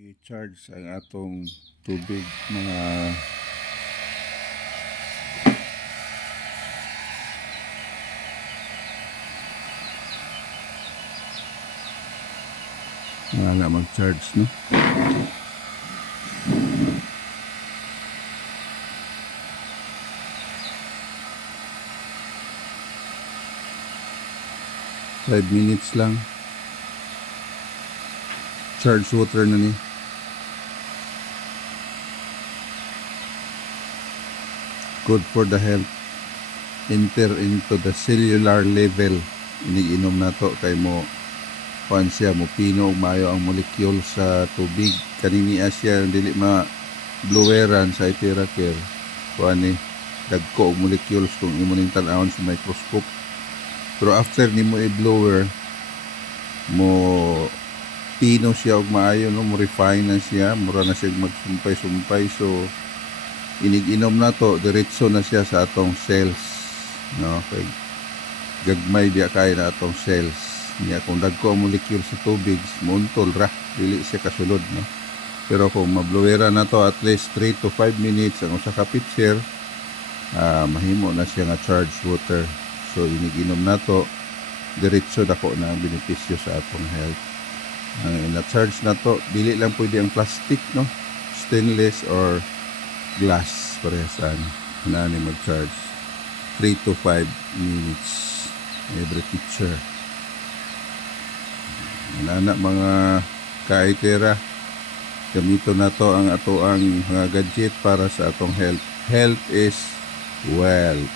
I-charge ang atong tubig mga na mag-charge, no? Five minutes lang. Charge water na ni. Good for the health. Enter into the cellular level. Iniinom na to kay mo kuan siya mo pino og maayo ang molecule sa tubig. Kanini siya dili ma bloweran sa Iteracare. Kuan ni dagko og molecules kung imo ning tan-awon sa microscope. Pero after nimo i-blower mo pino siya og maayo, no, mo refine na siya, mura na siya magsumpay-sumpay. So inig-inom na to, diretso na siya sa atong cells, no? Kay gagmay diya kay na atong cells niya. Kung dagko ang molecule sa tubig, muuntol ra, dili siya kasulod, no? Pero kung mablowera na to at least 3 to 5 minutes ang usa ka pitcher, mahimo na siya nga charged water. So inig-inom na to, diretso dako na ang benepisyo sa atong health. Ang na-charge na to, dili lang pwede ang plastic, no? Stainless or glass, parehasan na ni mag-charge 3 to 5 minutes every pitcher. Anak mga kaitera, gamito na to ang ato ang mga gadget para sa atong health. Health is wealth.